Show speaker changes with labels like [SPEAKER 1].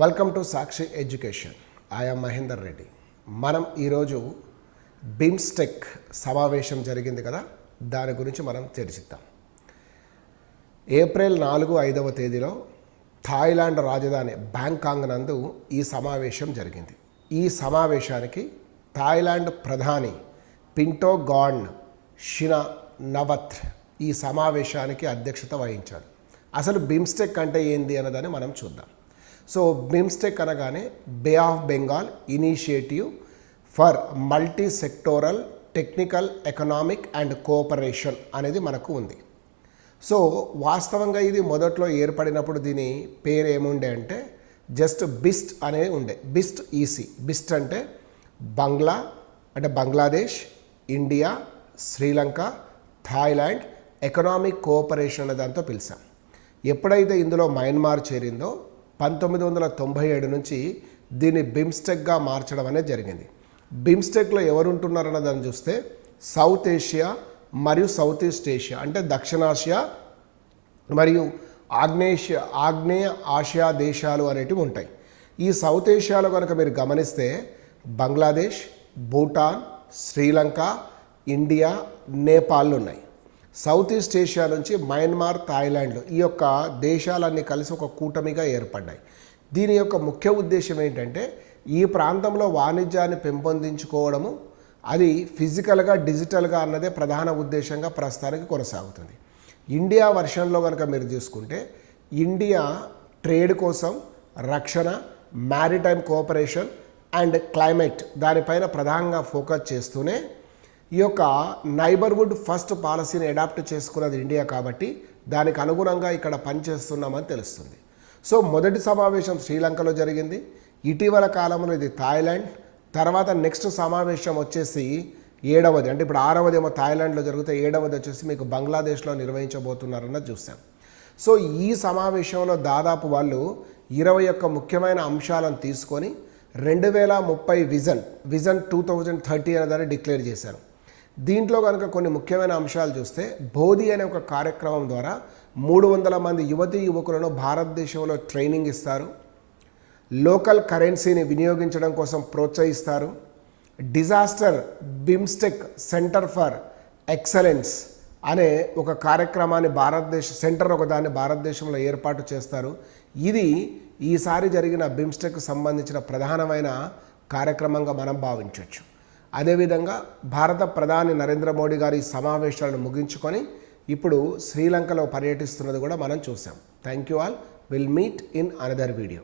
[SPEAKER 1] Welcome to Sakshi education I'm Mahender Reddy మనం ఈరోజు BIMSTEC సమావేశం జరిగింది కదా? దాని గురించి మనం చర్చిద్దాం. ఏప్రిల్ నాలుగు ఐదవ తేదీలో థాయిలాండ్ రాజధాని బ్యాంకాంగ్ నందు ఈ సమావేశం జరిగింది. ఈ సమావేశానికి థాయిలాండ్ ప్రధాని పింటో గాండ్ షినా నవత్ ఈ సమావేశానికి అధ్యక్షత వహించాడు అసలు బిమ్స్టెక్ అంటే ఏంది అన్నదని మనం చూద్దాం. సో బిమ్స్టెక్ అనగానే bay of Bengal initiative for multi sectoral technical economic and cooperation అనేది మనకు ఉంది. సో వాస్తవంగా ఇది మొదట్లో ఏర్పడినప్పుడు దీని పేరు ఏముండే అంటే జస్ట్ బిస్ట్ అనేది ఉండే. బిస్ట్ ఈసీ బిస్ట్ అంటే బంగ్లా అంటే Bangladesh India Sri Lanka Thailand economic cooperation అనే దాంతో పిలిచాం. ఎప్పుడైతే ఇందులో మయన్మార్ చేరిందో పంతొమ్మిది వందల తొంభై ఏడు నుంచి దీన్ని బిమ్స్టెక్గా మార్చడం అనేది జరిగింది. బిమ్స్టెక్లో ఎవరుంటున్నారన్న దాన్ని చూస్తే సౌత్ ఏషియా మరియు సౌత్ ఈస్ట్ ఏషియా అంటే దక్షిణాసియా మరియు ఆగ్నేషియా ఆగ్నేయ ఆసియా దేశాలు అనేటివి ఉంటాయి. ఈ సౌత్ ఏషియాలో కనుక మీరు గమనిస్తే బంగ్లాదేశ్ భూటాన్ శ్రీలంక ఇండియా నేపాల్ ఉన్నాయి. సౌత్ ఈస్ట్ ఏషియా నుంచి మయన్మార్ థాయిలాండ్ ఈ యొక్క దేశాలన్నీ కలిసి ఒక కూటమిగా ఏర్పడ్డాయి. దీని యొక్క ముఖ్య ఉద్దేశం ఏంటంటే ఈ ప్రాంతంలో వాణిజ్యాన్ని పెంపొందించుకోవడము అది ఫిజికల్గా డిజిటల్గా అన్నదే ప్రధాన ఉద్దేశంగా ప్రస్తుతానికి కొనసాగుతుంది. ఇండియా వర్షన్లో కనుక మీరు చూసుకుంటే ఇండియా ట్రేడ్ కోసం రక్షణ మ్యారిటైమ్ కోఆపరేషన్ అండ్ క్లైమేట్ దానిపైన ప్రధానంగా ఫోకస్ చేస్తూనే ఈ యొక్క నైబర్హుడ్ ఫస్ట్ పాలసీని అడాప్ట్ చేసుకున్నది ఇండియా కాబట్టి దానికి అనుగుణంగా ఇక్కడ పనిచేస్తున్నామని తెలుస్తుంది. సో మొదటి సమావేశం శ్రీలంకలో జరిగింది. ఇటీవల కాలంలో ఇది థాయిలాండ్. తర్వాత నెక్స్ట్ సమావేశం వచ్చేసి ఏడవది. అంటే ఇప్పుడు ఆరవది ఏమో థాయిలాండ్లో జరిగితే ఏడవది వచ్చేసి మీకు బంగ్లాదేశ్లో నిర్వహించబోతున్నారన్న చూసాం సో ఈ సమావేశంలో దాదాపు వాళ్ళు ఇరవై ఒక్క ముఖ్యమైన అంశాలను తీసుకొని రెండు వేల ముప్పై vision vision two thousand thirty అనేదాన్ని డిక్లేర్ చేశారు. దీంట్లో కనుక కొన్ని ముఖ్యమైన అంశాలు చూస్తే బోధి అనే ఒక కార్యక్రమం ద్వారా మూడు వందల మంది యువతీ యువకులను భారతదేశంలో ట్రైనింగ్ ఇస్తారు. లోకల్ కరెన్సీని వినియోగించడం కోసం ప్రోత్సహిస్తారు. Disaster BIMSTEC centre for excellence అనే ఒక కార్యక్రమాన్ని భారతదేశ సెంటర్ ఒకదాన్ని భారతదేశంలో ఏర్పాటు చేస్తారు. ఇది ఈసారి జరిగిన బిమ్స్టెక్ సంబంధించిన ప్రధానమైన కార్యక్రమంగా మనం భావించవచ్చు. అదేవిధంగా భారత ప్రధాని నరేంద్ర మోడీ గారి సమావేశాలను ముగించుకొని ఇప్పుడు శ్రీలంకలో పర్యటిస్తున్నది కూడా మనం చూసాం thank you all will meet in another video